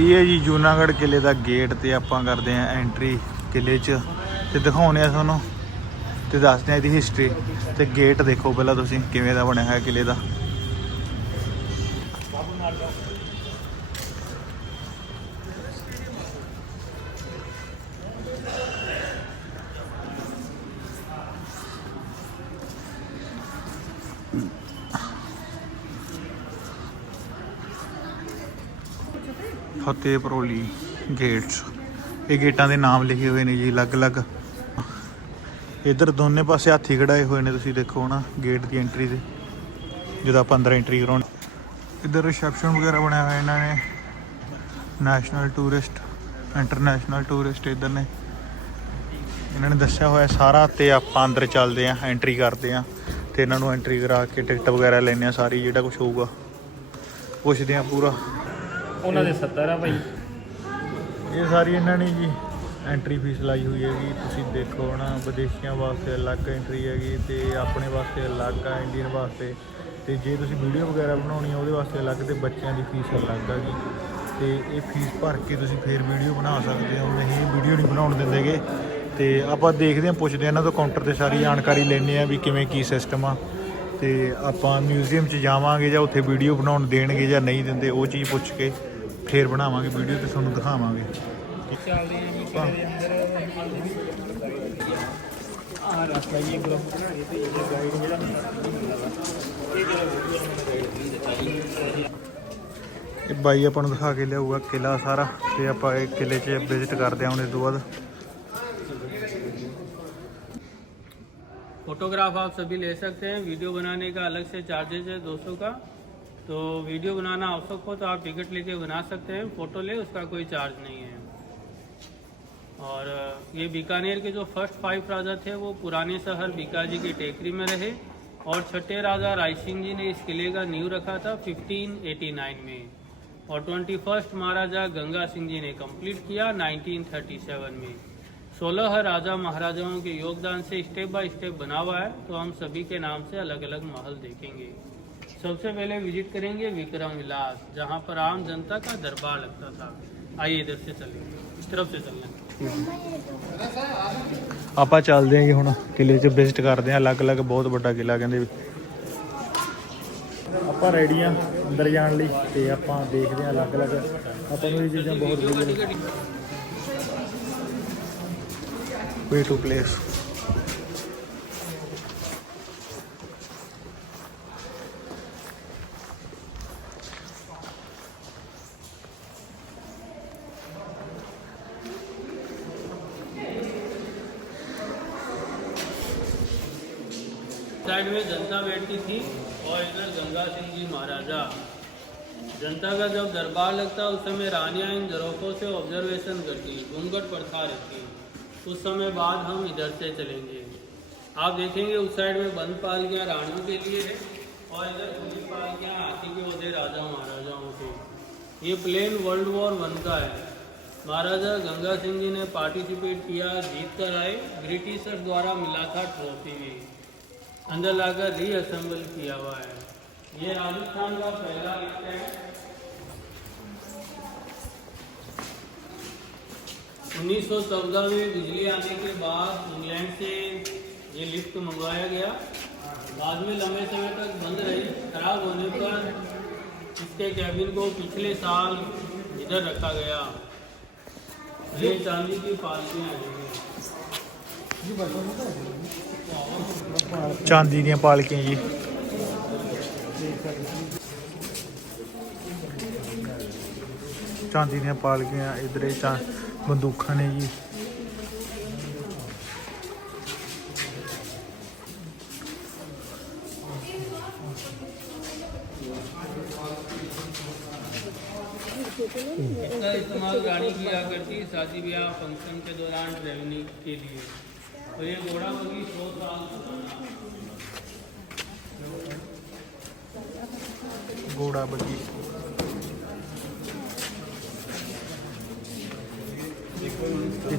ये है जी जूनागढ़ किले का गेट, तो आप करते हैं एंट्री किले च, तो दिखाने थोनों तो दसते हैं इसकी हिस्टरी। तो गेट देखो पहला तुम किवें दा बनया है किले का। फतेह परोली गेट्स, ये गेटा के नाम लिखे हुए हैं जी अलग अलग। इधर दोनों पासे हाथी कढ़ाए हुए हैं, तुम देखो ना गेट की एंट्री से जो आप अंदर एंट्री करा। इधर रिसैप्शन वगैरह बनाया हुआ इन्होंने, नैशनल टूरिस्ट इंटरनेशनल टूरिस्ट इधर ने इन्होंने दसिया हुआ सारा। तो आप अंदर चलते हैं एंट्री करते हैं, तो इन्हों एंट्री करा के टिकट वगैरह लेने सारी जोड़ा कुछ होगा पुछते हैं पूरा। उन्होंने 70 है भाई। ये सारी इन्होंने जी एंट्री फीस लाई हुई हैगी। तुम देखो ना विदेशियों वास्ते अलग एंट्री हैगी, तो अपने वास्ते अलग है इंडियन वास्ते। तो जे तुम वीडियो वगैरह बनानी है वो वास्ते अलग, तो बच्चों की फीस अलग हैगी। तो ये फीस भर के तुम फिर वीडियो बना सकते हो, नहीं वीडियो नहीं बनाने देंगे। तो आप देखते हैं पुछते हैं इन्हों तो काउंटर पर सारी जानकारी लेने भी किमें की सिस्टम आ। तो आप म्यूजियम जावांगे या उत्थे वीडियो बनाने देंगे या नहीं देंगे, वो चीज़ पुछ के फिर बनावांगे वीडियो, तो तुहानूं दिखावांगे। बाई अपन दिखा के लियाऊगा किला सारा, तो आप किले च विजिट करते हैं। उस तो बाद फोटोग्राफ आप सभी ले सकते हैं। वीडियो बनाने का अलग से चार्जेज है 200 का। तो वीडियो बनाना आवश्यक हो तो आप टिकट लेके बना सकते हैं, फ़ोटो ले उसका कोई चार्ज नहीं है। और ये बीकानेर के जो फर्स्ट 5 राजा थे वो पुराने शहर बीकाजी की टेकरी में रहे, और छठे राजा राय सिंह जी ने इस किले का नींव रखा था 1589 में, और 21st महाराजा गंगा सिंह जी ने कंप्लीट किया 1937 में। 16 राजा महाराजाओं के योगदान से स्टेप बाय स्टेप बना हुआ है। तो हम सभी के नाम से अलग अलग महल देखेंगे। सबसे पहले विजिट करेंगे विक्रम विलास, जहाँ पर आम जनता का दरबार लगता था। आइए इधर से चलेंगे, इस तरफ से चलना। आप चलते हैं हूँ किले च विजिट करते हैं अलग अलग, बहुत बड़ा किला कहते। आप रेडी हाँ अंदर जाने लिए, तो आप देखते हैं अलग अलग अपन ये चीज़ा बहुत वे टू प्लेस। साइड में जनता बैठती थी और इधर गंगा सिंह जी महाराजा। जनता का जब दरबार लगता उस समय रानियां इन झरोखों से ऑब्जर्वेशन करती, घूंघट प्रथा रहती। कुछ समय बाद हम इधर से चलेंगे। आप देखेंगे उस साइड में बंद पालकियाँ रानियों के लिए है, और इधर खुली पालकियाँ हाथी के होते राजा महाराजाओं के। ये प्लेन वर्ल्ड वॉर 1 का है। महाराजा गंगा सिंह जी ने पार्टिसिपेट किया, जीत कर आए। ब्रिटिशर्स द्वारा मिला था ट्रॉफी में, अंदर लाकर रीअसेंबल किया हुआ है। ये राजस्थान का पहला लिफ्ट है। 1914 में बिजली आने के बाद इंग्लैंड से ये लिफ्ट मंगवाया गया। बाद में लंबे समय तक बंद रही। खराब होने पर इसके कैबिन को पिछले साल इधर रखा गया। ये चांदी की पालकियाँ हैं। चांदी दी पालकियाँ जी, चांदी दी पालकियाँ। इधर बंदूखा ने जी। इसका इस्तेमाल गाड़ी किया करती शादी ब्याह फंक्शन के दौरान ट्रेवलिंग के लिए। तो ये घोड़ा बगी 100 साल पुराना। घोड़ा बगी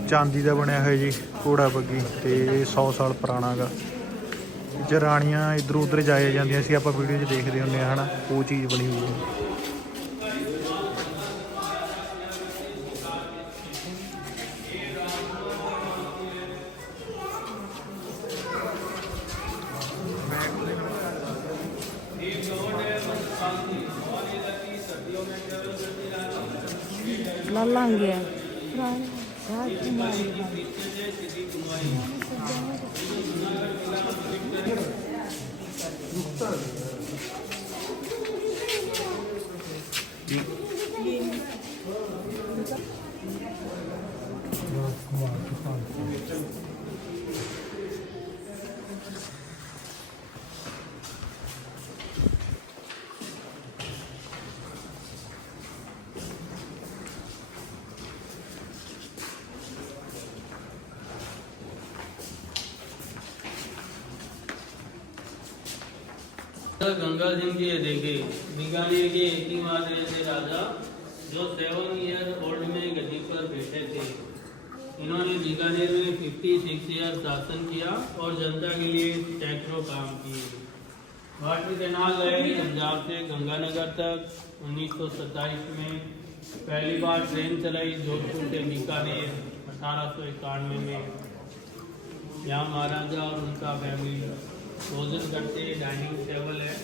चांदी का बनया है जी घोड़ा बगी, तो 100 साल पुराना गा। रानियां इधर उधर जाया जांदियां सी, आपां वीडियो देखते होंगे है ना, वो चीज़ बनी हुई है। लालांगे गंगा सिंह जी, ये देखिए बीकानेर के एक ही मात्र ऐसे राजा जो 7 ईयर ओल्ड में गद्दी पर बैठे थे। इन्होंने बीकानेर में 56 ईयर शासन किया और जनता के लिए सैकड़ों काम किए। वाटर कैनाल गए पंजाब से गंगानगर तक। 1927 में पहली बार ट्रेन चलाई जोधपुर से बीकानेर। 1891 में यहाँ महाराजा और उनका फैमिली भोजन करते, डाइनिंग टेबल है।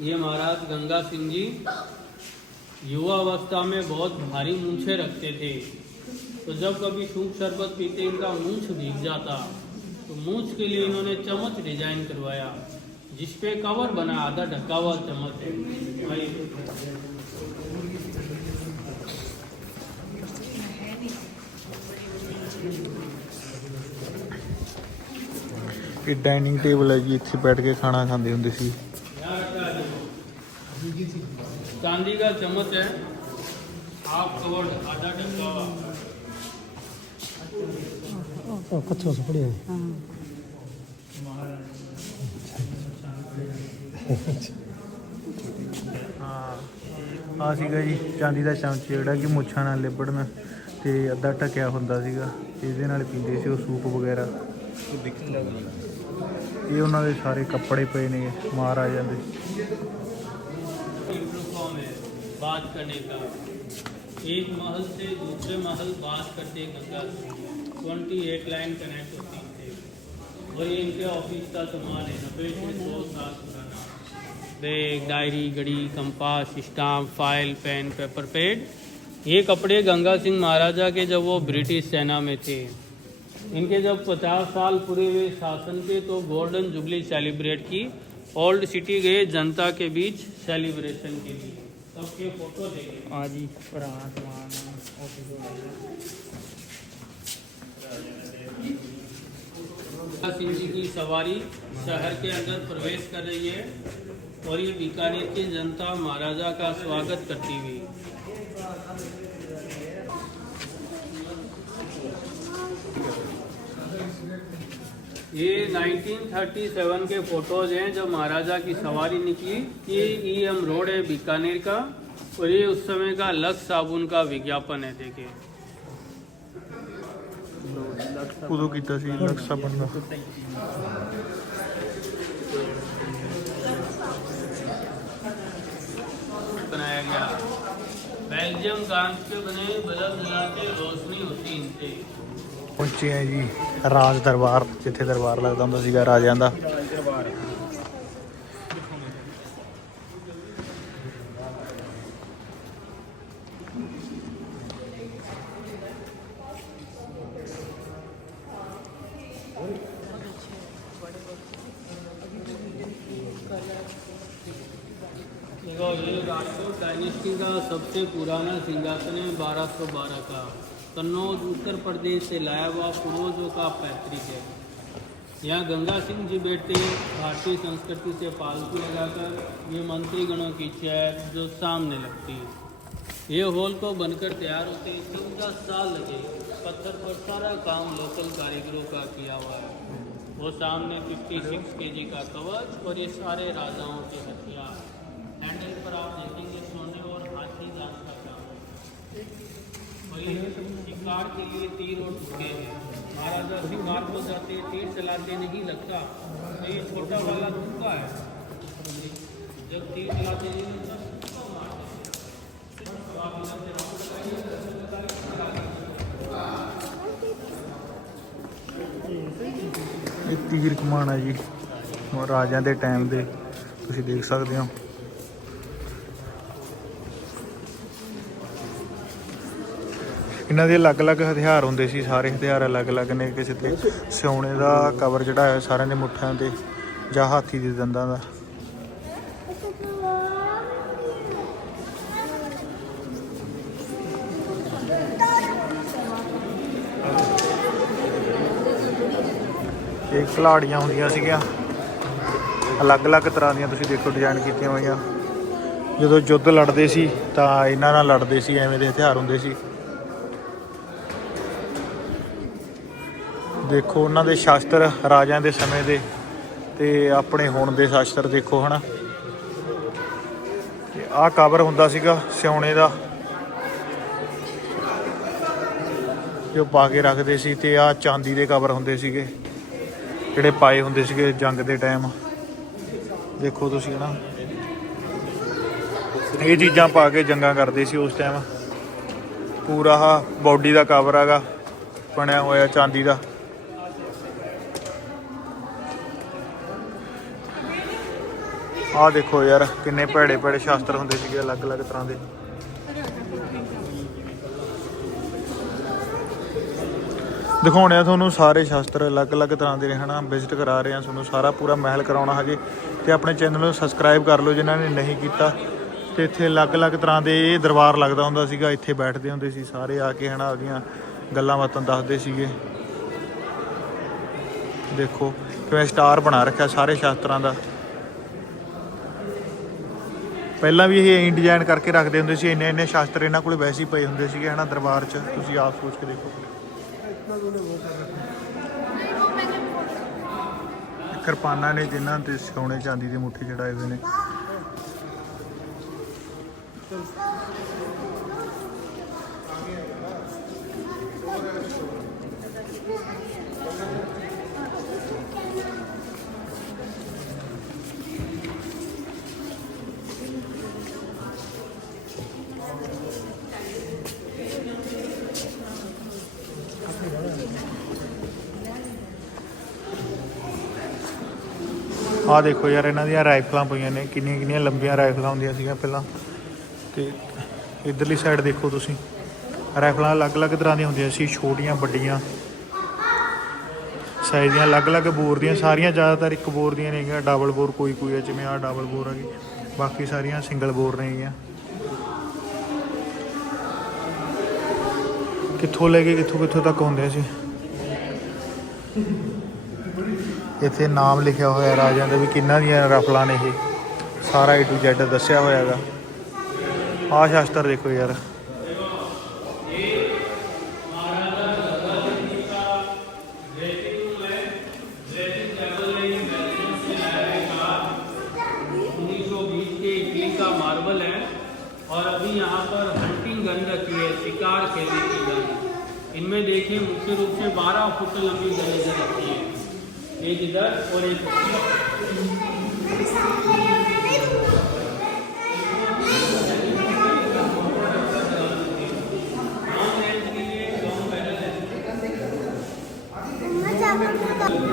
ये महाराज गंगा सिंह जी युवा अवस्था में बहुत भारी मूंछें रखते थे, तो जब कभी सूख शरबत पीते इनका मूंछ भीग जाता, तो मूंछ के लिए इन्होंने चम्मच डिजाइन करवाया, जिसपे कवर बना, आधा ढका हुआ चम्मच है। ਇਹ ਡਾਈਨਿੰਗ ਟੇਬਲ ਹੈ ਜੀ, ਇੱਥੇ ਬੈਠ ਕੇ ਖਾਣਾ ਖਾਂਦੇ ਹੁੰਦੇ ਸੀ। चांदी का चम्मच है, हाफ कवर्ड, आधा ढका हुआ। कच्चा से पड़े ਆ ਸੀਗਾ ਜੀ ਚਾਂਦੀ ਦਾ ਚਮਚ ਜਿਹੜਾ ਕਿ ਮੁੱਛਾਂ ਨਾਲ ਲਿਬੜਨ ਤੇ ਅੱਧਾ ਢਕਿਆ ਹੁੰਦਾ ਸੀਗਾ, ਇਹਦੇ ਨਾਲ ਪੀਂਦੇ ਸੀ ਉਹ ਸੂਪ ਵਗੈਰਾ। ਇਹ ਉਹਨਾਂ ਦੇ ਸਾਰੇ ਕੱਪੜੇ ਪਏ ਨੇ ਮਹਾਰਾਜਾ ਦੇ। बात करने का एक महल से दूसरे महल बात करते गंगा 28 लाइन कनेक्ट होती थे, और ये इनके ऑफिस का सामान है। 90 से 100 साल पुराना बैग, डायरी, घड़ी, compass, stamp, file, pen, paper pad. ये कपड़े गंगा सिंह महाराजा के जब वो ब्रिटिश सेना में थे। इनके जब 50 साल पूरे हुए शासन के, तो गोल्डन जुबली सेलिब्रेट की। ओल्ड सिटी गए जनता के बीच सेलिब्रेशन के लिए। सबके फोटो देंगे आज ही पुराना सामान सिंह जी की सवारी शहर के अंदर प्रवेश कर रही है, और ये बीकानेर की जनता महाराजा का स्वागत करती हुई। ये 1937 के फोटोज हैं जब महाराजा की सवारी निकली। ये EM रोड है बीकानेर का, और ये उस समय का लक्स साबुन का विज्ञापन है। देखिए ਉਦੋਂ ਕੀਤਾ ਸੀ ਲਕਸ ਸਾਬਣ ਦਾ। बनाया गया बेल्जियम कांच के बने बल्ब जलाते रोशनी होती इनसे। ਪਹੁੰਚੇ ਆ ਜੀ ਰਾਜ ਦਰਬਾਰ, ਜਿੱਥੇ ਦਰਬਾਰ ਲੱਗਦਾ ਹੁੰਦਾ ਸੀਗਾ ਰਾਜਿਆਂ ਦਾ। देखो ये राजपूत डायनेस्टी का सबसे पुराना सिंहासन है, 1212 का। कन्नौज उत्तर प्रदेश से लाया हुआ पूर्वजों का पैतृक है। यहाँ गंगा सिंह जी बैठते हैं भारतीय संस्कृति से पालतू लगाकर। ये मंत्रीगणों की चेयर जो सामने लगती है। ये हॉल को बनकर तैयार होते 3-10 साल लगे। पत्थर पर सारा काम लोकल कारीगरों का किया हुआ है। वो सामने 56 kg का कवच, और ये सारे राजाओं के हथियार। हैंडल पर आप देखेंगे सोने और हाथी दांत का काम, और ये शिकार के लिए तीर और धुके हैं। महाराजा शिकार को जाते तीर चलाते नहीं लगता, तो ये छोटा वाला धुका है। जब तीर चलाते नहीं लगता तो मारते हैं। तो आप इधर से राउंड लगाइए। ਇਹ ਤੀਰ ਕਮਾਨ ਹੈ ਜੀ ਰਾਜਿਆਂ ਦੇ ਟਾਈਮ ਦੇ, ਤੁਸੀਂ ਦੇਖ ਸਕਦੇ ਹੋ। ਇਹਨਾਂ ਦੇ ਅਲੱਗ-ਅਲੱਗ ਹਥਿਆਰ ਹੁੰਦੇ ਸੀ, ਸਾਰੇ ਹਥਿਆਰ ਅਲੱਗ-ਅਲੱਗ ਨੇ। ਕਿਸੇ ਤੇ ਸਿਉਣੇ ਦਾ ਕਵਰ ਚੜਾਇਆ ਸਾਰਿਆਂ ਦੇ ਮੁੱਠਿਆਂ ਤੇ ਜਾਂ ਹਾਥੀ ਦੇ ਦੰਦਾਂ ਦਾ। ਇਹ ਖਿਲਾੜੀਆਂ ਹੁੰਦੀਆਂ ਸੀਗੀਆਂ ਅਲੱਗ-ਅਲੱਗ ਤਰ੍ਹਾਂ ਦੀਆਂ, ਤੁਸੀਂ ਦੇਖੋ ਡਿਜ਼ਾਈਨ ਕੀਤੀਆਂ ਹੋਈਆਂ। ਜਦੋਂ ਯੁੱਧ ਲੜਦੇ ਸੀ ਤਾਂ ਇਹਨਾਂ ਨਾਲ ਲੜਦੇ ਸੀ, ਐਵੇਂ ਦੇ ਹਥਿਆਰ ਹੁੰਦੇ ਸੀ। ਦੇਖੋ ਉਹਨਾਂ ਦੇ ਸ਼ਾਸਤਰ ਰਾਜਿਆਂ ਦੇ ਸਮੇਂ ਦੇ ਤੇ ਆਪਣੇ ਹੁਣ ਦੇ ਸ਼ਾਸਤਰ ਦੇਖੋ ਹਨਾ। ਤੇ ਆਹ ਕਵਰ ਹੁੰਦਾ ਸੀਗਾ ਸਿਉਣੇ ਦਾ ਜੋ ਪਾ ਕੇ ਰੱਖਦੇ ਸੀ, ਤੇ ਆਹ ਚਾਂਦੀ ਦੇ ਕਵਰ ਹੁੰਦੇ ਸੀਗੇ ਜਿਹੜੇ ਪਾਏ ਹੁੰਦੇ ਸੀਗੇ ਜੰਗ ਦੇ ਟਾਈਮ। ਦੇਖੋ ਤੁਸੀਂ ਹਨਾ, ਇਹ ਚੀਜ਼ਾਂ ਪਾ ਕੇ ਜੰਗਾਂ ਕਰਦੇ ਸੀ ਉਸ ਟਾਈਮ। ਪੂਰਾ ਆਹ ਬਾਡੀ ਦਾ ਕਵਰ ਹੈਗਾ ਬਣਿਆ ਹੋਇਆ ਚਾਂਦੀ ਦਾ। ਆਹ ਦੇਖੋ ਯਾਰ ਕਿੰਨੇ ਭੈੜੇ ਭੈੜੇ ਸ਼ਾਸਤਰ ਹੁੰਦੇ ਸੀਗੇ ਅਲੱਗ-ਅਲੱਗ ਤਰ੍ਹਾਂ ਦੇ। ਦਿਖਾਉਣੇ ਆ ਤੁਹਾਨੂੰ ਸਾਰੇ ਸ਼ਾਸਤਰ ਅਲੱਗ-ਅਲੱਗ ਤਰ੍ਹਾਂ ਦੇ ਨੇ ਹਨਾ। ਵਿਜ਼ਿਟ ਕਰਾ ਰਹੇ ਆ ਤੁਹਾਨੂੰ ਸਾਰਾ ਪੂਰਾ ਮਹਿਲ ਕਰਾਉਣਾ ਹਜੇ। ਤੇ ਆਪਣੇ ਚੈਨਲ ਨੂੰ ਸਬਸਕ੍ਰਾਈਬ ਕਰ ਲਓ ਜਿਨ੍ਹਾਂ ਨੇ ਨਹੀਂ ਕੀਤਾ। ਤੇ ਇੱਥੇ ਅਲੱਗ-ਅਲੱਗ ਤਰ੍ਹਾਂ ਦੇ ਇਹ ਦਰਬਾਰ ਲੱਗਦਾ ਹੁੰਦਾ ਸੀਗਾ, ਇੱਥੇ ਬੈਠਦੇ ਹੁੰਦੇ ਸੀ ਸਾਰੇ ਆ ਕੇ ਹਨਾ, ਉਹਦੀਆਂ ਗੱਲਾਂ ਬਾਤਾਂ ਦੱਸਦੇ ਸੀਗੇ। ਦੇਖੋ ਕਿਵੇਂ ਸਟਾਰ ਬਣਾ ਰੱਖਿਆ ਸਾਰੇ ਸ਼ਾਸਤਰਾਂ ਦਾ। ਪਹਿਲਾਂ ਵੀ ਇਹ ਡਿਜ਼ਾਈਨ ਕਰਕੇ ਰੱਖਦੇ ਹੁੰਦੇ ਸੀ। ਇੰਨੇ ਸ਼ਾਸਤਰ ਇਹਨਾਂ ਕੋਲ ਵੈਸੇ ਹੀ ਪਏ ਹੁੰਦੇ ਸੀਗੇ ਹਨਾ ਦਰਬਾਰ 'ਚ। ਤੁਸੀਂ ਆਪ ਸੋਚ ਕੇ ਦੇਖੋ। ਕਿਰਪਾਨਾਂ ਨੇ ਜਿਨ੍ਹਾਂ ਤੇ ਸੋਨੇ ਚਾਂਦੀ ਦੇ ਮੁੱਠੀ ਚੜਾਏ ਹੋਏ ਨੇ। ਆਹ ਦੇਖੋ ਯਾਰ ਇਹਨਾਂ ਦੀਆਂ ਰਾਈਫਲਾਂ ਪਈਆਂ ਨੇ, ਕਿੰਨੀਆਂ ਕਿੰਨੀਆਂ ਲੰਬੀਆਂ ਰਾਈਫਲਾਂ ਹੁੰਦੀਆਂ ਸੀਗੀਆਂ ਪਹਿਲਾਂ। ਤੇ ਇਧਰਲੀ ਸਾਈਡ ਦੇਖੋ ਤੁਸੀਂ, ਰਾਈਫਲਾਂ ਅਲੱਗ-ਅਲੱਗ ਤਰ੍ਹਾਂ ਦੀਆਂ ਹੁੰਦੀਆਂ ਸੀ, ਛੋਟੀਆਂ ਵੱਡੀਆਂ ਸਾਈਜ਼ ਦੀਆਂ, ਅਲੱਗ-ਅਲੱਗ ਬੋਰ ਦੀਆਂ। ਸਾਰੀਆਂ ਜ਼ਿਆਦਾਤਰ ਇੱਕ ਬੋਰ ਦੀਆਂ ਨੇਗੀਆਂ, ਡਬਲ ਬੋਰ ਕੋਈ ਕੋਈ ਹੈ, ਜਿਵੇਂ ਆਹ ਡਬਲ ਬੋਰ ਹੈਗੀ, ਬਾਕੀ ਸਾਰੀਆਂ ਸਿੰਗਲ ਬੋਰ ਨੇਗੀਆਂ। ਕਿੱਥੋਂ ਲੈ ਕੇ ਕਿੱਥੋਂ ਤੱਕ ਹੁੰਦੇ ਸੀ। ਇੱਥੇ ਨਾਮ ਲਿਖਿਆ ਹੋਇਆ ਰਾਜਿਆਂ ਦੇ ਵੀ ਕਿੰਨਾਂ ਦੀਆਂ ਰਾਈਫਲਾਂ ਨੇ, ਇਹ ਸਾਰਾ A to Z ਦੱਸਿਆ ਹੋਇਆ ਹੈਗਾ। ਆਹ ਸ਼ਾਸਤਰ ਦੇਖੋ ਯਾਰ। मार्बल है और अभी यहाँ पर हंटिंग गन रखी है, शिकार खेलने की गन। इनमें देखिए मुख्य रूप से 12 फुट लंबी गन इधर रखी है, एक इधर और एक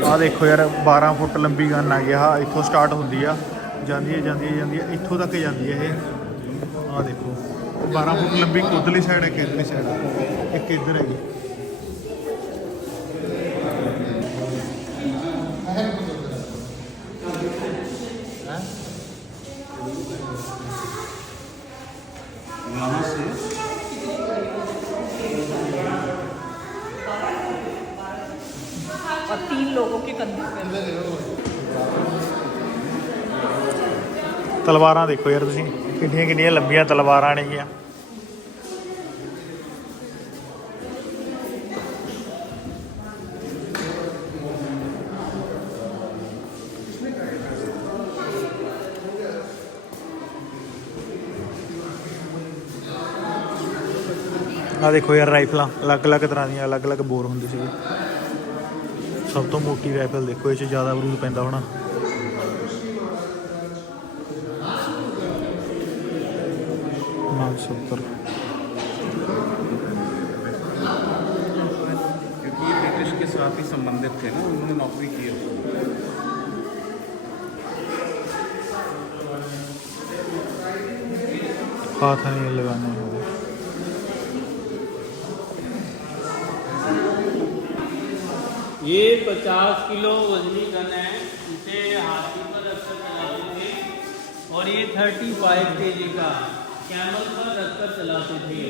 ਆਹ ਦੇਖੋ ਯਾਰ 12 ਫੁੱਟ ਲੰਬੀ ਗਨ ਆ ਗਿਆ। ਆਹ ਇੱਥੋਂ ਸਟਾਰਟ ਹੁੰਦੀ ਆ, ਜਾਂਦੀ ਹੈ ਇੱਥੋਂ ਤੱਕ ਜਾਂਦੀ ਹੈ ਇਹ। ਆਹ ਦੇਖੋ 12 ਫੁੱਟ ਲੰਬੀ ਉਧਰਲੀ ਸਾਈਡ ਹੈ, ਇੱਧਰਲੀ ਸਾਈਡ ਇੱਕ ਇੱਧਰ ਹੈਗੀ। यहाँ से और 3 लोगों के कंधे पे। ਤਲਵਾਰਾਂ ਦੇਖੋ ਯਾਰ ਤੁਸੀਂ, ਕਿੰਨੀਆਂ ਕਿੰਨੀਆਂ ਲੰਬੀਆਂ ਤਲਵਾਰਾਂ ਨੇਗੀਆਂ। ਆਹ ਦੇਖੋ ਯਾਰ ਰਾਈਫਲਾਂ ਅਲੱਗ-ਅਲੱਗ ਤਰ੍ਹਾਂ ਦੀਆਂ, ਅਲੱਗ-ਅਲੱਗ ਬੋਰ ਹੁੰਦੇ ਸੀਗੇ। ਸਭ ਤੋਂ ਮੋਟੀ ਰਾਈਫਲ ਦੇਖੋ, ਇਹ 'ਚ ਜ਼ਿਆਦਾ ਬਰੂਦ ਪੈਂਦਾ ਹੋਣਾ। क्योंकि ये ब्रिटिश के साथ ही संबंधित थे ना, उन्होंने नौकरी की है। हाथ नहीं लगाने होंगे। ये 50 किलो वजनी गन है, इसे हाथी पर रखकर चलाते थे। और ये 35 kg का कैमल पर रखकर चलाते थे।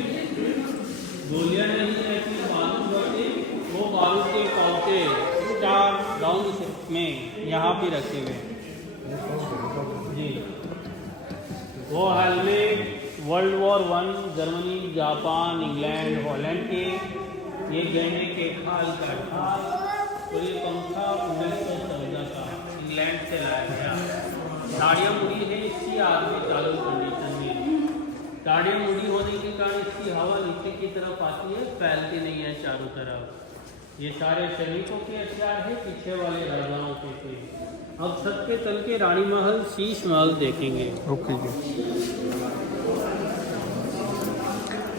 गोलियां नहीं रहती, बारूद होते, वो बारूद के पौके 4 राउंड में यहाँ पे रखे हुए जी। वो helmet world war 1 Germany, Japan, England, Holland के। ये गहने के खाल का था। और ये पंखा 1914 का इंग्लैंड से लाया गया। गाड़ियाँ मुड़ी है इसकी आग में चालू कंडीशन में। गाड़ियाँ मुड़ी होने के कारण इसकी हवा नीचे की तरफ आती है, फैलती नहीं है चारों तरफ। ये सारे सैनिकों के हथियार है, पीछे वाले राजाओं के थे। अब छत के तल के रानी महल, शीश महल देखेंगे। ओके जी,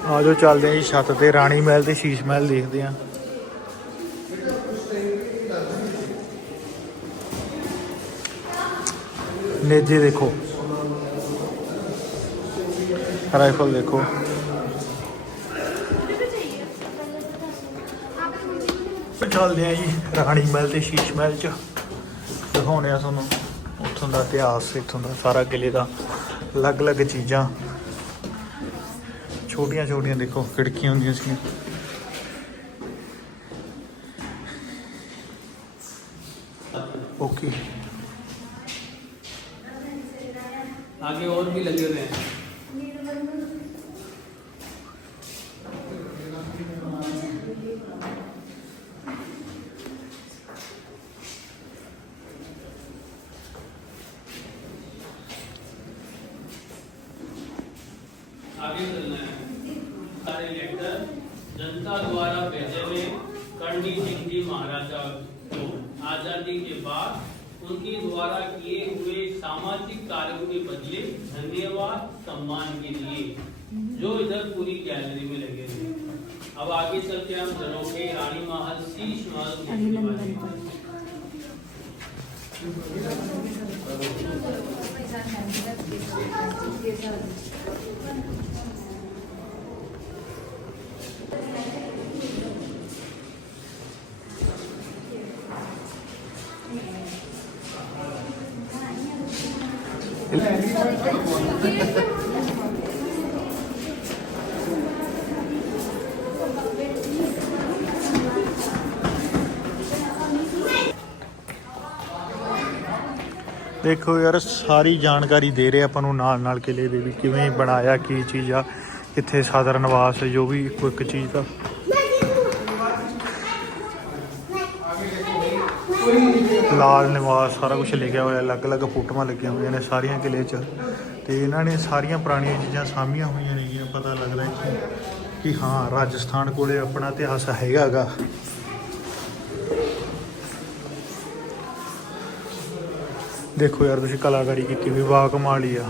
आ जाओ चलते हैं जी छत ते रानी महल ते शीश महल देखते हैं। नेजे देखो, राइफल देखो। चलते हैं जी रानी महल ते शीश महल च, दिखाने तुहानूं उत्थों का इतिहास, इत्थों का सारा किले का अलग अलग चीज़ां। छोटियां छोटियां देखो खिड़कियां होंदियां सी। ओके, आगे और भी लगे हुए हैं। आगे चलना है। सारे लेटर जनता द्वारा भेजे हुए कर्णी सिंह जी महाराजा को आजादी के बाद उनके द्वारा किए हुए सामाजिक कार्यों के बदले धन्यवाद सम्मान के लिए, जो इधर पूरी गैलरी में लगे हुए। अब आगे चलते हम जनोखे रानी महल, शीश महल देखने वाले हैं। देखो यार, सारी जानकारी दे रहे ਆਪਾਂ ਨੂੰ ਨਾਲ किले ਦੇ ਵੀ ਕਿਵੇਂ ਬਣਾਇਆ, ਕੀ ਚੀਜ਼ ਆ, ਕਿੱਥੇ ਸਾਦਰ ਨਿਵਾਸ, ਜੋ ਵੀ ਕੋਈ ਇੱਕ ਚੀਜ਼ ਦਾ। ਲਾਲ ਨਿਵਾਸ ਸਾਰਾ ਕੁਝ ਲਿਖਿਆ ਹੋਇਆ, ਅਲੱਗ-ਅਲੱਗ ਫੋਟੋਆਂ ਲੱਗੀਆਂ ਹੋਈਆਂ ਨੇ ਸਾਰੀਆਂ ਕਿਲੇ 'ਚ। ਤੇ ਇਹਨਾਂ ਨੇ ਸਾਰੀਆਂ ਪੁਰਾਣੀਆਂ ਚੀਜ਼ਾਂ ਸਾਂਭੀਆਂ ਹੋਈਆਂ ਨੇਗੀਆਂ। ਪਤਾ ਲੱਗਦਾ ਇੱਥੇ ਕਿ ਹਾਂ ਰਾਜਸਥਾਨ ਕੋਲੇ ਆਪਣਾ ਇਤਿਹਾਸ ਹੈਗਾ। देखो यार तुम कलाकारी की भी वाह कमाल ही आ।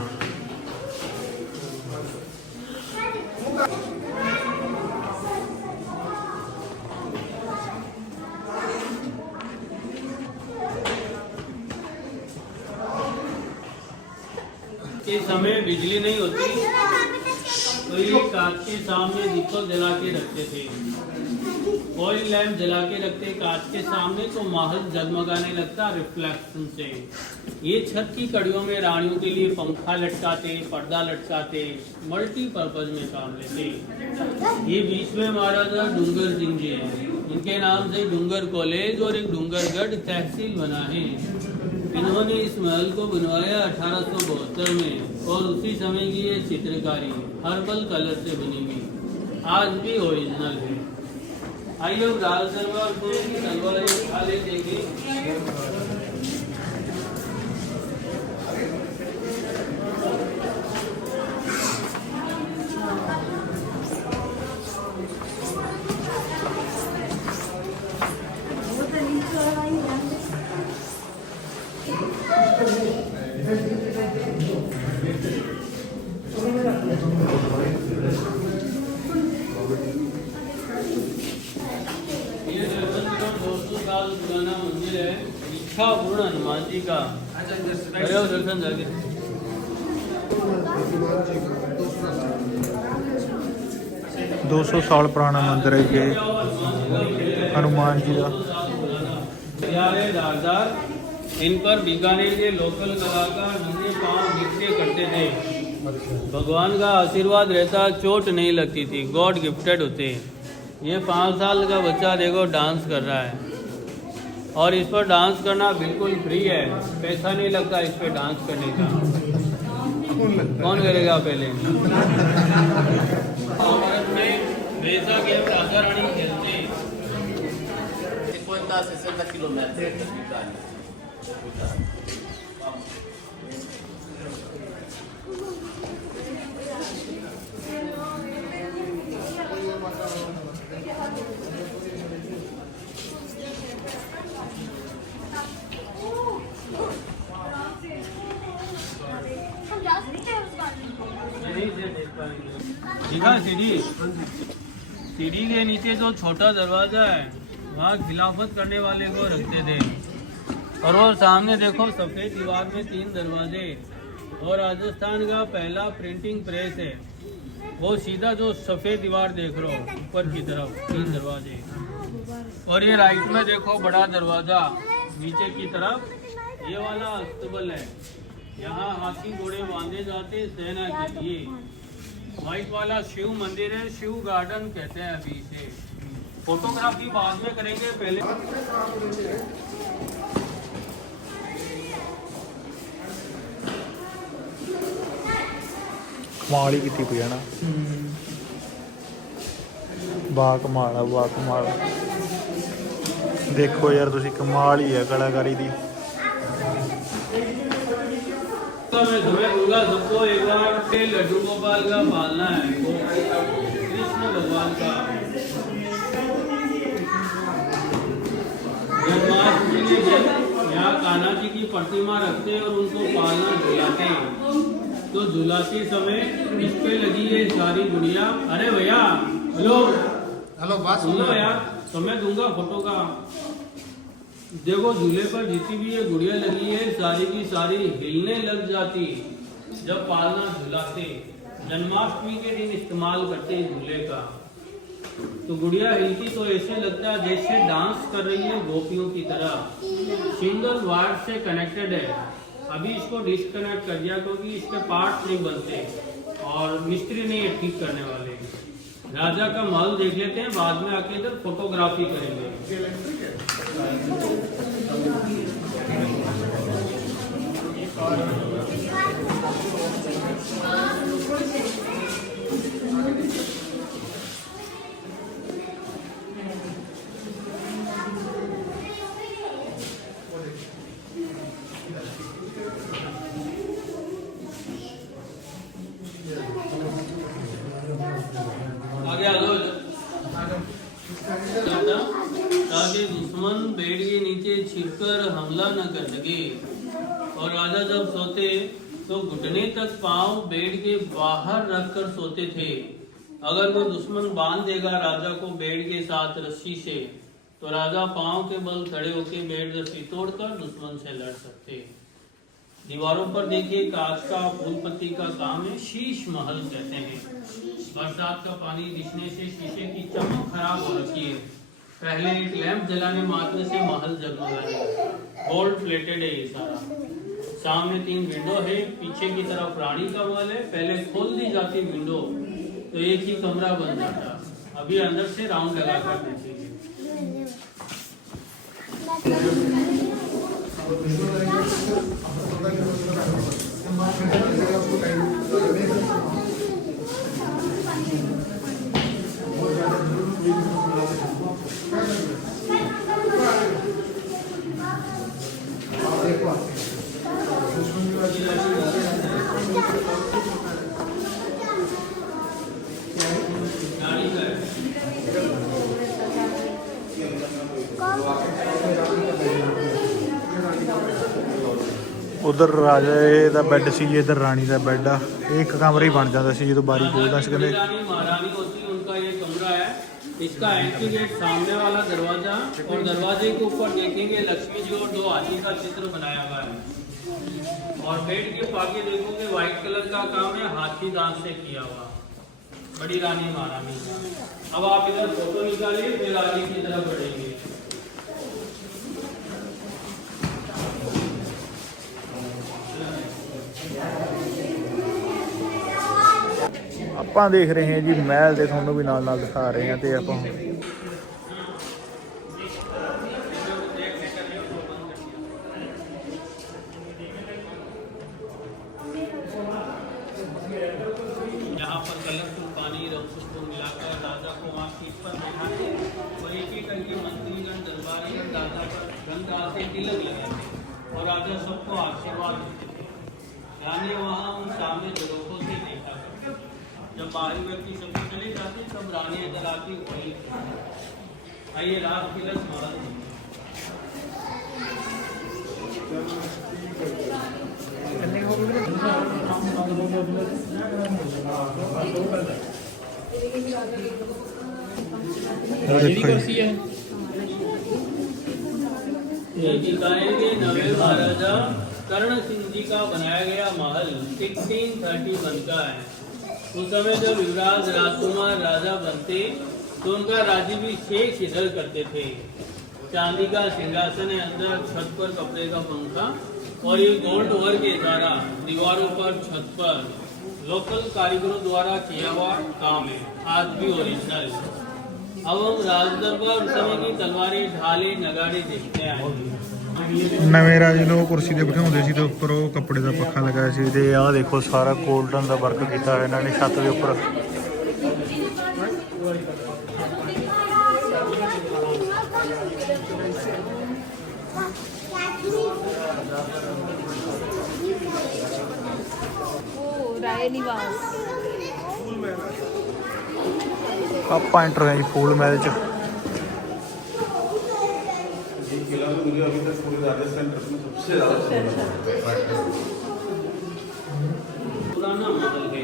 के समय बिजली नहीं होती तो ये कांच के सामने दीपक जला के रखते थे, ऑयल लैंप जला के रखते कांच के सामने, तो महल जगमगाने लगता रिफ्लेक्शन से। ये छत की कड़ियों में रानियों के लिए पंखा लटकाते, पर्दा लटकाते, मल्टीपर्पज में काम लेते। ये बीच में महाराजा डूंगर सिंह जी हैं, इनके नाम से डूंगर कॉलेज और एक डूंगरगढ़ तहसील बना है। इन्होंने इस महल को बनवाया 1872 में, और उसी समय की ये चित्रकारी हर्बल कलर से बनी हुई आज भी ओरिजिनल है। आइए अब लाल तलवार को तलवार उठा ले देंगे। पुराना मंदिर है इच्छापूर्ण हनुमान जी का। दर्शन जाके 200 साल पुराना मंदिर है ये हनुमान जी का। औजार है धारदार। इन पर बीकानेर के लोकल कलाकार नंगे पांव नृत्य करते थे। भगवान का आशीर्वाद रहता, चोट नहीं लगती थी, गॉड गिफ्टेड होते। ये 5 साल का बच्चा देखो डांस कर रहा है, और इस पर डांस करना बिल्कुल फ्री है, पैसा नहीं लगता इस पर डांस करने का। कौन करेगा पहले? भारत में वैसा गेम राजा रानी खेलते। 50-60 किलोmetri di Bali. देखा सीढ़ी के नीचे जो छोटा दरवाजा है वहाँ खिलाफत करने वाले को रखते थे। और वो सामने देखो सफ़ेद दीवार में 3 दरवाजे, और राजस्थान का पहला प्रिंटिंग प्रेस है। वो सीधा जो सफ़ेद दीवार देख रहे हो ऊपर की तरफ 3 दरवाजे, और ये राइट में देखो बड़ा दरवाज़ा नीचे की तरफ, ये वाला अस्तबल है। यहाँ हाथी घोड़े बांधे जाते सेना के लिए। व्हाइट वाला शिव मंदिर है, शिव गार्डन कहते हैं अभी इसे। फोटोग्राफी बाद में करेंगे, पहले कमाल ही की पई है ना। वाह कमाल है, वाह कमाल। देखो यार तुसी, कमाल ही है कलाकारी दी। तो मैं तुम्हें दूंगा सबको एक बार के लड्डू गोपाल का पालना है, वो कृष्ण भगवान का। जन्माष्टमी के दिन यहाँ कान्हा जी की प्रतिमा रखते हैं और उनको पालना झुलाते हैं। तो झुलाते समय इस पे लगी है सारी गुड़िया। अरे भैया हेलो बात सुन लो यार, तो मैं दूंगा फोटो का। देखो झूले पर जितनी भी ये गुड़िया लगी है सारी की सारी हिलने लग जाती जब पालना झुलाते। जन्माष्टमी के दिन इस्तेमाल करते झूले का। तो गुड़िया हिलती तो ऐसे लगता है जैसे डांस कर रही है गोपियों की तरह। सिंगल वायर से कनेक्टेड है। अभी इसको डिस्कनेक्ट कर दिया क्योंकि इसके पार्ट्स नहीं बनते और मिस्त्री नहीं है ठीक करने वाले। राजा का महल देख लेते हैं, बाद में आके इधर फोटोग्राफी करेंगे। आगे आ जाओ ताकि दुश्मन बेड के नीचे छिपकर हमला न कर सके। और राजा जब सोते तो घुटने तक पांव बेड के बाहर रखकर सोते थे। अगर कोई दुश्मन बांध देगा राजा को बेड के साथ रस्सी से, तो राजा पांव के बल खड़े होकर बेड रस्सी तोड़कर दुश्मन से लड़ सकते। दीवारों पर देखिए कांच का फूल पत्ती का काम है, शीश महल कहते हैं। बरसात का पानी रिसने से शीशे की चमक खराब हो रखी है। पहले एक लैंप जलाने मात्र से महल जगमगा है। गोल्ड प्लेटेड है ये सारा। सामने 3 विंडो है, पीछे की तरफ रानी का महल है। पहले खोल दी जाती विंडो तो एक ही कमरा बन जाता, अभी अंदर से राउंड लगा कर देते हैं। उधर राजा दा बेड सी, इधर रानी का बेड आ। एक कमरा ही बन जाता सी जो बारी बोलदा सी। कहंदे महारानी होती उनका ये कमरा है। इसका एंट्री गेट सामने वाला दरवाजा, और दरवाजे के ऊपर देखेंगे लक्ष्मी जी और 2 हाथी का चित्र बनाया हुआ है। और बेड के आगे देखोगे व्हाइट कलर का काम है, हाथी दांत से किया हुआ। बड़ी रानी महारानी का। अब आप इधर फोटो निकालिए, फिर आगे की तरफ बढ़ेंगे। ਆਪਾਂ ਦੇਖ ਰਹੇ ਹਾਂ ਜੀ ਮਹਿਲ ਦੇ, ਤੁਹਾਨੂੰ ਵੀ ਨਾਲ ਨਾਲ ਦਿਖਾ ਰਹੇ ਹਾਂ। ਤੇ ਆਪਾਂ यहाँ पर कलरफुल पानी रसगुल मिलाकर राजा को वहाँ सीट पर बैठाते और एक एक करके मंत्रीगण दरबारीगण राजा पर गंगा से तिलक लगाते और राजा सबको आशीर्वाद देते थे। यानी वहाँ उन सामने झरोखों से देखा करते। जब बाहरी व्यक्ति सभी चले जाते तब रानी इधर आती वही। आइए राज तिलक महल ये दिखाएंगे नवे महाराजा कर्ण सिंह जी का बनाया गया महल 1631 का है। उस समय जब युवराज राजकुमार राजा बनते तो उनका राज्याभिषेक इधर करते थे। चांदी का सिंहासन है, अंदर छत पर कपड़े का पंखा और ये गोल्ड वर्क के द्वारा दीवारों पर छत पर लोकल कारीगरों द्वारा किया हुआ काम है, आज भी ओरिजिनल। अब हम राजदरबार उस समय की तलवारें, ढाले, नगाड़े देखते हैं। ਨਵੇਂ ਰਾਜੇ ਨੂੰ ਕੁਰਸੀ ਤੇ ਬਿਠਾਉਂਦੇ ਸੀ ਤੇ ਉੱਪਰ ਉਹ ਕੱਪੜੇ ਦਾ ਪੱਖਾ ਲਗਾਇਆ ਸੀ। ਤੇ ਆਹ ਦੇਖੋ ਸਾਰਾ 골ਡਨ ਦਾ ਵਰਕ ਕੀਤਾ ਹੋਇਆ ਇਹਨਾਂ ਨੇ ਛੱਤ ਦੇ ਉੱਪਰ। राय निवास ਆਪਾਂ ਐਂਟਰ ਹੋਏ ਜੀ ਫੂਲ ਮਹਿਲ ਚ। किला तो मुझे अभी तक पूरे राजस्थान में सबसे ज़्यादा पुराना महल है।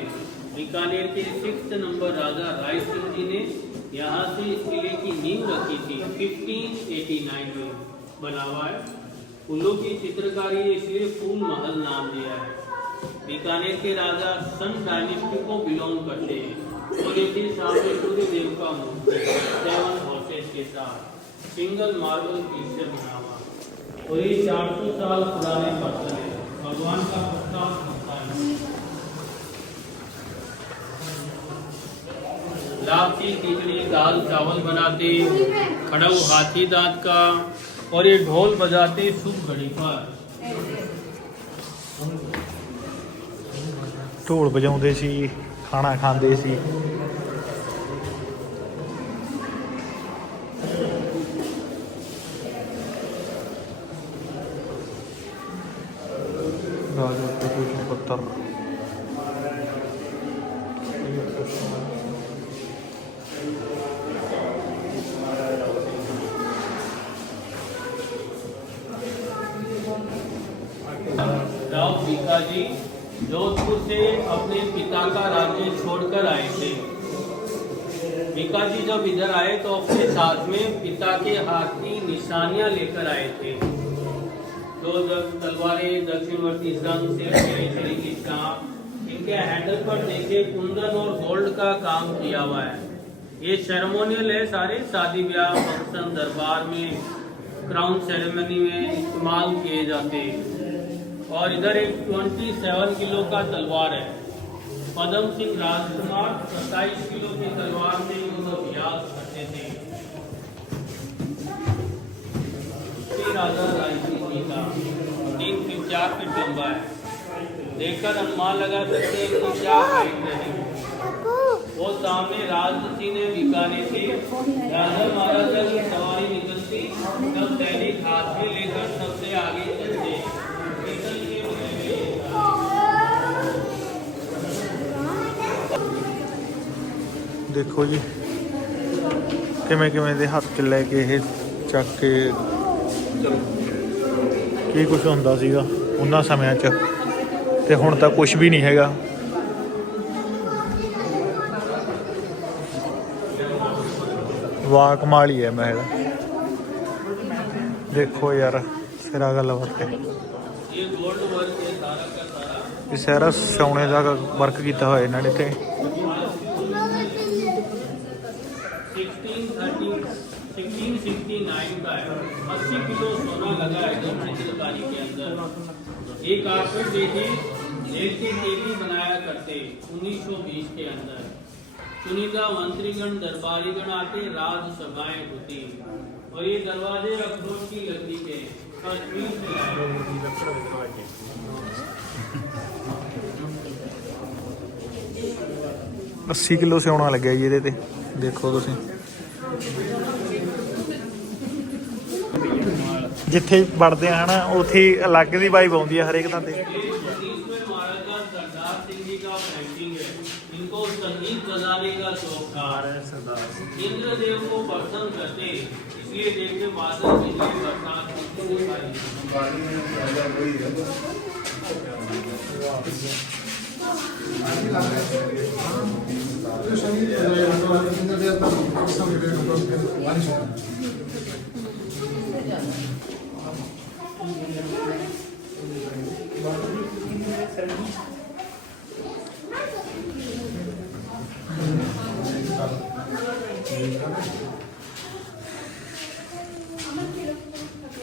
बीकानेर के 6 नंबर राजा राय सिंह जी ने यहाँ से इस किले की नींव रखी थी। 1589 में बना हुआ है। फूलों की चित्रकारी इसलिए फूल महल नाम दिया है। बीकानेर के राजा सन डायनेस्टी को बिलोंग करते हैं और इसी सामने सूर्य देव का मूर्ति 7 हॉर्सेस के साथ सिंगल मार्बल पीस से बना हुआ और ये 400 साल पुराने पत्थर है। भगवान का प्रस्ताव होता है। लापसी, खिचड़ी, दाल चावल बनाते, खड़ऊ हाथी दांत का और ये ढोल बजाते शुभ घड़ी पर। ਢੋਲ ਵਜਾਉਂਦੇ ਸੀ, ਖਾਣਾ ਖਾਂਦੇ ਸੀ। ਰਾਜਾ ਭੂਸ਼ਣ ਪੱਤਰ राव भीखाजी जोधपुर से अपने पिता का राज्य छोड़कर आए थे। भीखाजी जब इधर आए तो अपने साथ में पिता के हाथ की निशानियां लेकर आए थे। तो जब तलवारें, दक्षिणवर्ती संघ से छड़ी की चाप, इनके हैंडल पर देखे कुंदन और गोल्ड का काम किया हुआ है। ये सेरेमोनियल है, सारे शादी ब्याह, फंक्शन, दरबार में, क्राउन सेरेमनी में इस्तेमाल किए जाते हैं। और इधर एक 27 किलो का तलवार है। पदम सिंह राजकुमार 27 किलो की तलवार से युद्ध अभ्यास करते थे। राजा राय सिंह जी का 3 फीट 4 फीट लंबा है। देखकर अनुमान लगा सकते हैं कि क्या हाइट रहेगी। वो सामने राज सिंह ने बीकानेर से राजा महाराजा की सवारी निकलती तब सैनिक हाथ में लेकर सबसे आगे चलते। ਦੇਖੋ ਜੀ ਕਿਵੇਂ ਕਿਵੇਂ ਦੇ ਹੱਥ 'ਚ ਲੈ ਕੇ ਇਹ ਚੱਕ ਕੇ ਕੀ ਕੁਝ ਹੁੰਦਾ ਸੀਗਾ ਉਹਨਾਂ ਸਮਿਆਂ 'ਚ ਤੇ ਹੁਣ ਤਾਂ ਕੁਝ ਵੀ ਨਹੀਂ ਹੈਗਾ। ਵਾਹ ਕਮਾਲ ਹੀ ਹੈ ਮਹਿਲ। ਦੇਖੋ ਯਾਰ ਸਿਰਾ ਗੱਲ ਵਰਕ ਹੈ। ये गोल्ड वर्क है सारा का सारा। ਇਹ ਸਾਰਾ ਸੋਨੇ ਦਾ ਵਰਕ ਕੀਤਾ ਹੋਇਆ ਇਹਨਾਂ ਨੇ ਤੇ 1669 का है। 80 किलो सोना लगा है चित्रकारी के अंदर। एक कारपेट देखिए, एक बनाया करते 1920 के अंदर। चुनिंदा मंत्रीगण दरबारीगण आते, राजसभाएं होती। और ये दरवाजे अखरोट की लकड़ी के कश्मीर से लाए। 80 ਕਿਲੋ ਸਿਉਣਾ ਲੱਗਿਆ ਜੀ ਇਹਦੇ ਤੇ, ਦੇਖੋ ਤੁਸੀਂ। ਜਿੱਥੇ ਵੜਦੇ ਆ ਹਨਾ ਉੱਥੇ ਅਲੱਗ ਦੀ ਵਾਈਬ ਆਉਂਦੀ ਆ ਹਰੇਕ ਥਾਂ ਤੇ। इसमें महाराजा सरदार सिंह जी का पेंटिंग है। इनको संगीत बजाने का शौक था। इंद्रदेव को प्रसन्न करते, इसलिए देखते बादल बिजली बरसात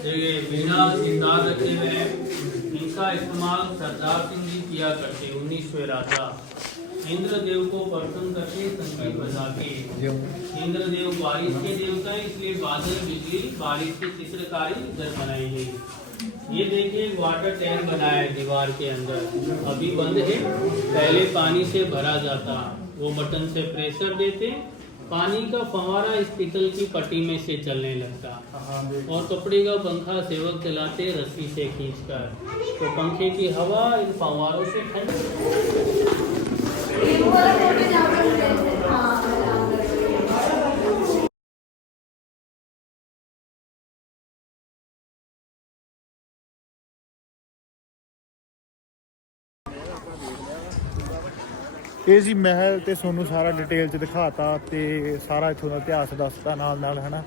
देखिए बिना सितार रखे हुए हैं। इनका इस्तेमाल सरदार सिंह जी किया करते। 19वें राजा इंद्रदेव को प्रसन्न करके संगीत बजा के। इंद्रदेव बारिश के देवता है, इसलिए बादल बिजली बारिश की चित्रकारी इधर बनाई गई। ये देखिए वाटर टैंक बनाया है दीवार के अंदर, अभी बंद है। पहले पानी से भरा जाता, वो बटन से प्रेशर देते, पानी का फव्वारा इस पीतल की पट्टी में से चलने लगता। और कपड़े का पंखा सेवक चलाते रस्सी से खींचकर, तो पंखे की हवा इन फव्वारों से ठंडी। ਇਹ ਸੀ ਮਹਿਲ ਤੇ ਤੁਹਾਨੂੰ ਸਾਰਾ ਡਿਟੇਲ ਚ ਦਿਖਾਤਾ ਤੇ ਸਾਰਾ ਇੱਥੋਂ ਦਾ ਇਤਿਹਾਸ ਦੱਸਤਾ ਨਾਲ ਨਾਲ ਹਨਾ।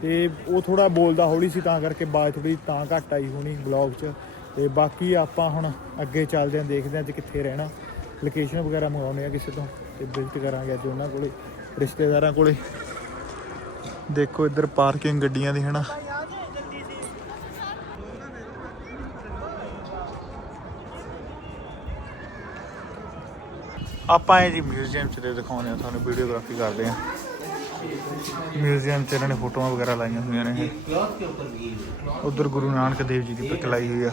ਤੇ ਉਹ ਥੋੜਾ ਬੋਲਦਾ ਹੌਲੀ ਸੀ ਤਾਂ ਕਰਕੇ ਆਵਾਜ਼ ਥੋੜੀ ਤਾਂ ਘੱਟ ਆਈ ਹੋਣੀ ਬਲੌਗ 'ਚ। ਤੇ ਬਾਕੀ ਆਪਾਂ ਹੁਣ ਅੱਗੇ ਚੱਲਦੇ ਆਂ, ਦੇਖਦੇ ਆਂ ਅੱਜ ਕਿੱਥੇ ਰਹਿਣਾ, ਲੋਕੇਸ਼ਨ ਵਗੈਰਾ ਮੰਗਾਉਂਦੇ ਆ ਕਿਸੇ ਤੋਂ ਤੇ ਵਿਜ਼ਿਟ ਕਰਾਂਗੇ ਅੱਜ ਉਹਨਾਂ ਕੋਲੇ, ਰਿਸ਼ਤੇਦਾਰਾਂ ਕੋਲੇ। ਦੇਖੋ ਇੱਧਰ ਪਾਰਕਿੰਗ ਗੱਡੀਆਂ ਦੀ ਹਨਾ। ਆਪਾਂ ਇਹ ਜੀ ਮਿਊਜ਼ੀਅਮ 'ਚ ਦਿਖਾਉਂਦੇ ਆ ਤੁਹਾਨੂੰ, ਵੀਡੀਓਗ੍ਰਾਫੀ ਕਰਦੇ ਆ। ਮਿਊਜ਼ੀਅਮ 'ਚ ਇਹਨਾਂ ਨੇ ਫੋਟੋਆਂ ਵਗੈਰਾ ਲਾਈਆਂ ਹੋਈਆਂ ਨੇ। ਇਹ ਉਧਰ ਗੁਰੂ ਨਾਨਕ ਦੇਵ ਜੀ ਦੀ ਪਿਕ ਲਾਈ ਹੋਈ ਆ।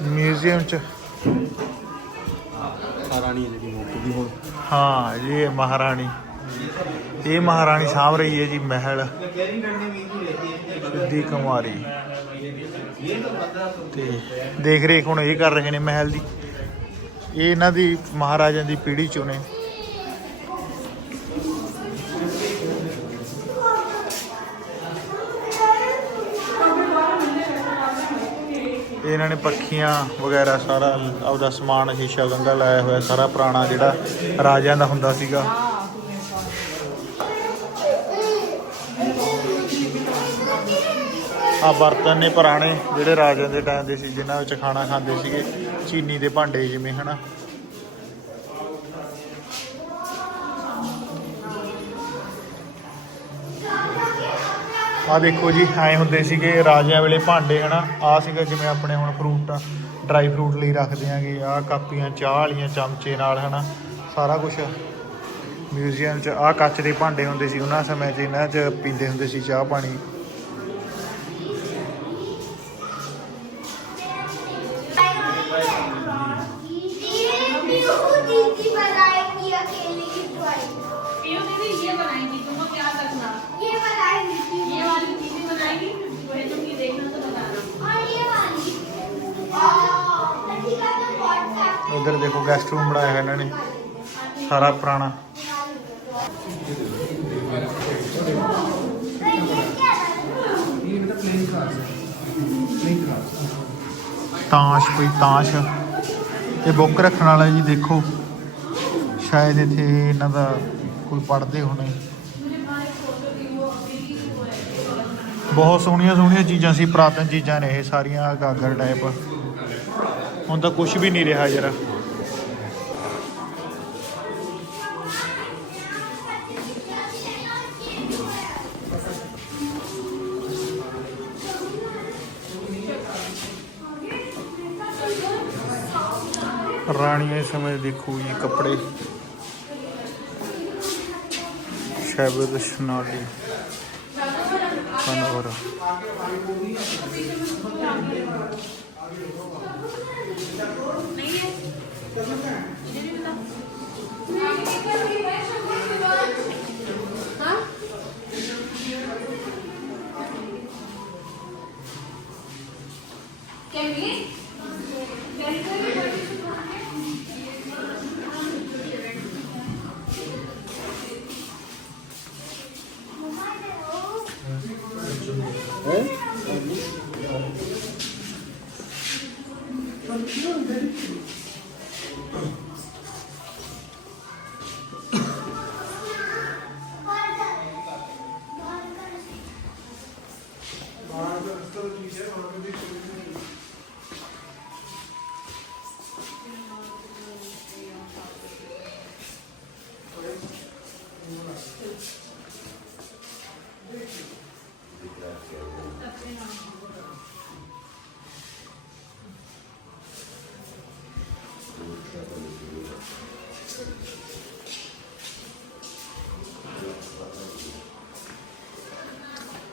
ਮਿਊਜ਼ੀਅਮ 'ਚ ਮਹਾਰਾਣੀ ਜਿਹੜੀ ਮੁੱਕਦੀ ਹੁਣ। ਹਾਂ ਜੀ ਇਹ ਮਹਾਰਾਣੀ, ਇਹ ਮਹਾਰਾਣੀ ਸਾਂਭ ਰਹੀ ਹੈ ਜੀ ਮਹਿਲ ਸਿੱਧੀ ਕੁਮਾਰੀ। ਤੇ ਦੇਖ ਰੇਖ ਹੁਣ ਇਹ ਕਰ ਰਹੇ ਨੇ ਮਹਿਲ ਦੀ। ਇਹ ਇਹਨਾਂ ਦੀ ਮਹਾਰਾਜਾ ਦੀ ਪੀੜ੍ਹੀ ਚੋਂ ਨੇ। ਇਹਨਾਂ ਨੇ ਪੱਖੀਆਂ ਵਗੈਰਾ ਸਾਰਾ ਆਪਦਾ ਸਮਾਨ ਸ਼ੀਸ਼ਾ ਗੰਗਾ ਲਾਇਆ ਹੋਇਆ, ਸਾਰਾ ਪੁਰਾਣਾ ਜਿਹੜਾ ਰਾਜਿਆਂ ਦਾ ਹੁੰਦਾ ਸੀਗਾ। ਆ ਬਰਤਨ ਨੇ ਪੁਰਾਣੇ ਜਿਹੜੇ ਰਾਜਿਆਂ ਦੇ ਟਾਈਮ ਦੇ ਸੀ, ਜਿਨ੍ਹਾਂ ਵਿੱਚ ਖਾਣਾ ਖਾਂਦੇ ਸੀਗੇ, ਚੀਨੀ ਦੇ ਭਾਂਡੇ ਜਿਵੇਂ ਹਨਾ। ਆ ਦੇਖੋ ਜੀ ਐਂ ਹੁੰਦੇ ਸੀਗੇ ਰਾਜਿਆਂ ਵੇਲੇ ਭਾਂਡੇ ਹਨਾ। ਆ ਸੀਗਾ ਜਿਵੇਂ ਆਪਣੇ ਹੁਣ ਫਰੂਟ ਡਰਾਈ ਫਰੂਟ ਲਈ ਰੱਖਦੇ ਆਂਗੇ, ਆਹ ਕਾਪੀਆਂ ਚਾਹ ਵਾਲੀਆਂ ਚਮਚੇ ਨਾਲ ਹਨਾ, ਸਾਰਾ ਕੁਛ ਮਿਊਜ਼ੀਅਮ 'ਚ। ਆਹ ਕੱਚ ਦੇ ਭਾਂਡੇ ਹੁੰਦੇ ਸੀ ਉਹਨਾਂ ਸਮੇਂ 'ਚ, ਇਹਨਾਂ 'ਚ ਪੀਂਦੇ ਹੁੰਦੇ ਸੀ ਚਾਹ ਪਾਣੀ। उधर देखो गेस्ट रूम बनाया है इन्होंने सारा पुराना। ताश कोई ताश ये बुक रखने वाला जी, देखो शायद इत्थे इन्हां दा कोई पढ़ते होने। बहुत सोहणियां सोहणियां चीज़ां सी, पुरातन चीज़ां ने ये सारियां, गागर टाइप। हुण तां कुछ भी नहीं रहा जरा। ਰਾਣੀਆਂ ਸਮੇਂ ਦੇਖੋ ਜੀ ਕੱਪੜੇ ਸ਼ੈਬਦ ਸ਼ਨਾਲੀ ਕਨਵਰ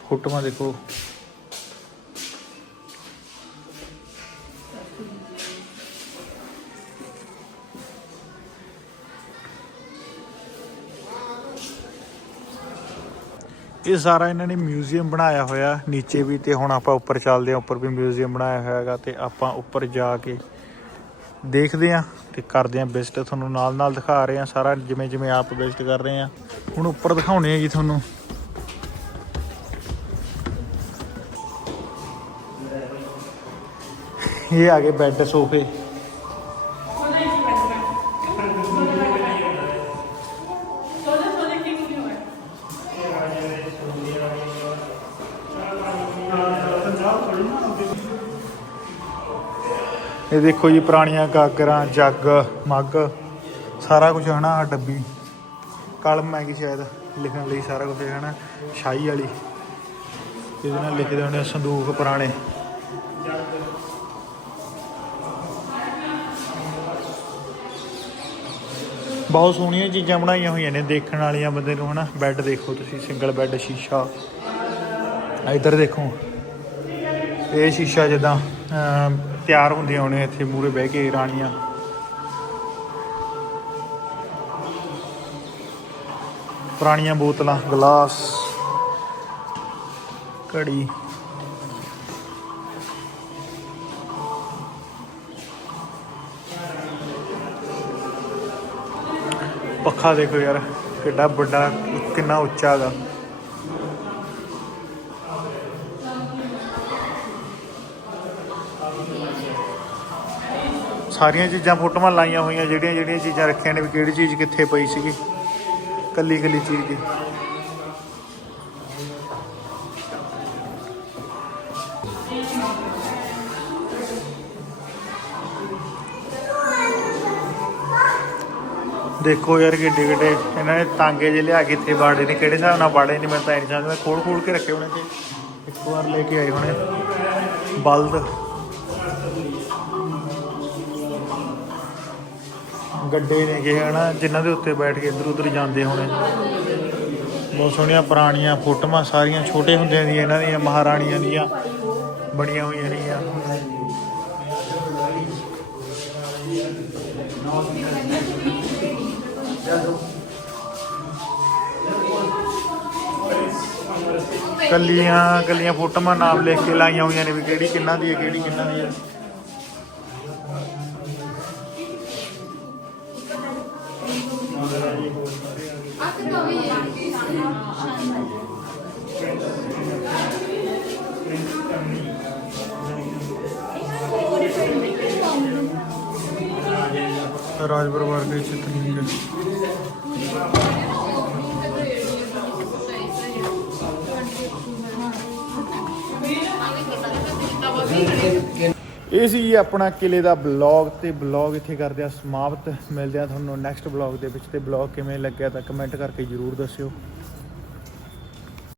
ਫੋਟੋਆਂ ਦੇਖੋ ਇਹ ਸਾਰਾ ਇਹਨਾਂ ਨੇ ਮਿਊਜ਼ੀਅਮ ਬਣਾਇਆ ਹੋਇਆ ਨੀਚੇ ਵੀ ਤੇ ਹੁਣ ਆਪਾਂ ਉੱਪਰ ਚੱਲਦੇ ਹਾਂ ਉੱਪਰ ਵੀ ਮਿਊਜ਼ੀਅਮ ਬਣਾਇਆ ਹੋਇਆ ਹੈਗਾ ਤੇ ਆਪਾਂ ਉੱਪਰ ਜਾ ਕੇ ਦੇਖਦੇ ਹਾਂ ਤੇ ਕਰਦੇ ਹਾਂ ਵਿਜ਼ਿਟ ਤੁਹਾਨੂੰ ਨਾਲ ਨਾਲ ਦਿਖਾ ਰਹੇ ਹਾਂ ਸਾਰਾ ਜਿਵੇਂ ਜਿਵੇਂ ਆਪ ਵਿਜ਼ਿਟ ਕਰ ਰਹੇ ਹਾਂ ਹੁਣ ਉੱਪਰ ਦਿਖਾਉਣੇ ਆ ਜੀ ਤੁਹਾਨੂੰ ਇਹ ਆ ਗਏ ਬੈੱਡ ਸੋਫੇ ਇਹ ਦੇਖੋ ਜੀ ਪੁਰਾਣੀਆਂ ਗਾਗਰਾਂ ਜੱਗ ਮੱਗ ਸਾਰਾ ਕੁਝ ਹੈ ਨਾ ਡੱਬੀ ਕਲਮ ਹੈਗੀ ਸ਼ਾਇਦ ਲਿਖਣ ਲਈ ਸਾਰਾ ਕੁਝ ਹੈ ਨਾ ਸ਼ਾਹੀ ਵਾਲੀ ਇਹਦੇ ਨਾਲ ਲਿਖਦੇ ਹੋਣੇ ਸੰਦੂਕ ਪੁਰਾਣੇ ਬਹੁਤ ਸੋਹਣੀਆਂ ਚੀਜ਼ਾਂ ਬਣਾਈਆਂ ਹੋਈਆਂ ਨੇ ਦੇਖਣ ਵਾਲੀਆਂ ਬੰਦੇ ਨੂੰ ਹਨਾ ਬੈੱਡ ਦੇਖੋ ਤੁਸੀਂ ਸਿੰਗਲ ਬੈੱਡ ਸ਼ੀਸ਼ਾ ਇੱਧਰ ਦੇਖੋ ਇਹ ਸ਼ੀਸ਼ਾ ਜਿੱਦਾਂ ਤਿਆਰ ਹੁੰਦੀਆਂ ਹੋਣੇ ਇੱਥੇ ਮੂਹਰੇ ਬਹਿ ਕੇ ਰਾਣੀਆਂ ਪੁਰਾਣੀਆਂ ਬੋਤਲਾਂ ਗਲਾਸ ਘੜੀ ਪੱਖਾ ਦੇਖੋ ਯਾਰ ਕਿੱਡਾ ਵੱਡਾ ਕਿੰਨਾ ਉੱਚਾ ਹੈਗਾ ਸਾਰੀਆਂ ਚੀਜ਼ਾਂ ਫੋਟੋਆਂ ਲਾਈਆਂ ਹੋਈਆਂ ਜਿਹੜੀਆਂ ਚੀਜ਼ਾਂ ਰੱਖੀਆਂ ਨੇ ਵੀ ਕਿਹੜੀ ਚੀਜ਼ ਕਿੱਥੇ ਪਈ ਸੀਗੀ ਕੱਲੀ ਚੀਜ਼ ਦੀ ਦੇਖੋ ਯਾਰ ਕਿੱਡੇ ਇਹਨਾਂ ਨੇ ਤਾਂਗੇ ਜਿਹੇ ਲਿਆ ਕੇ ਇੱਥੇ ਬਾੜੇ ਨੇ ਕਿਹੜੇ ਹਿਸਾਬ ਨਾਲ ਬਾੜੇ ਨੇ ਮੈਂ ਤਾਂ ਨਹੀਂ ਸਮਝਦਾ ਖੋਲ ਕੇ ਰੱਖੇ ਹੋਣੇ ਤੇ ਇੱਕ ਵਾਰ ਲੈ ਕੇ ਆਏ ਹੋਣੇ ਬਲਦ ਗੱਡੇ ਨੇ ਕਿ ਹਨਾ ਜਿਨ੍ਹਾਂ ਦੇ ਉੱਤੇ ਬੈਠ ਕੇ ਇੱਧਰ ਉੱਧਰ ਜਾਂਦੇ ਹੋਣੇ ਬਹੁਤ ਸੋਹਣੀਆਂ ਪੁਰਾਣੀਆਂ ਫੋਟੋਆਂ ਸਾਰੀਆਂ ਛੋਟੇ ਹੁੰਦਿਆਂ ਦੀਆਂ ਇਹਨਾਂ ਦੀਆਂ ਮਹਾਰਾਣੀਆਂ ਦੀਆਂ ਬਣੀਆਂ ਹੋਈਆਂ ਨੇਗੀਆਂ ਕੱਲੀਆਂ ਫੋਟੋਆਂ ਨਾਮ ਲਿਖ ਕੇ ਲਾਈਆਂ ਹੋਈਆਂ ਨੇ ਵੀ ਕਿਹੜੀ ਕਿੰਨਾਂ ਦੀ ਹੈ ਕਿਹੜੀ ਕਿੰਨਾਂ ਦੀ ਹੈ राज परिवार के चित्र ਇਹ ਸੀ ਆਪਣਾ ਕਿਲੇ ਦਾ ਬਲੌਗ ਤੇ ਬਲੌਗ ਇੱਥੇ ਕਰਦੇ ਆ ਸਮਾਪਤ ਮਿਲਦੇ ਆ ਤੁਹਾਨੂੰ ਨੈਕਸਟ ਬਲੌਗ ਦੇ ਵਿੱਚ ਤੇ ਬਲੌਗ ਕਿਵੇਂ ਲੱਗਿਆ ਤਾਂ ਕਮੈਂਟ ਕਰਕੇ ਜ਼ਰੂਰ ਦੱਸਿਓ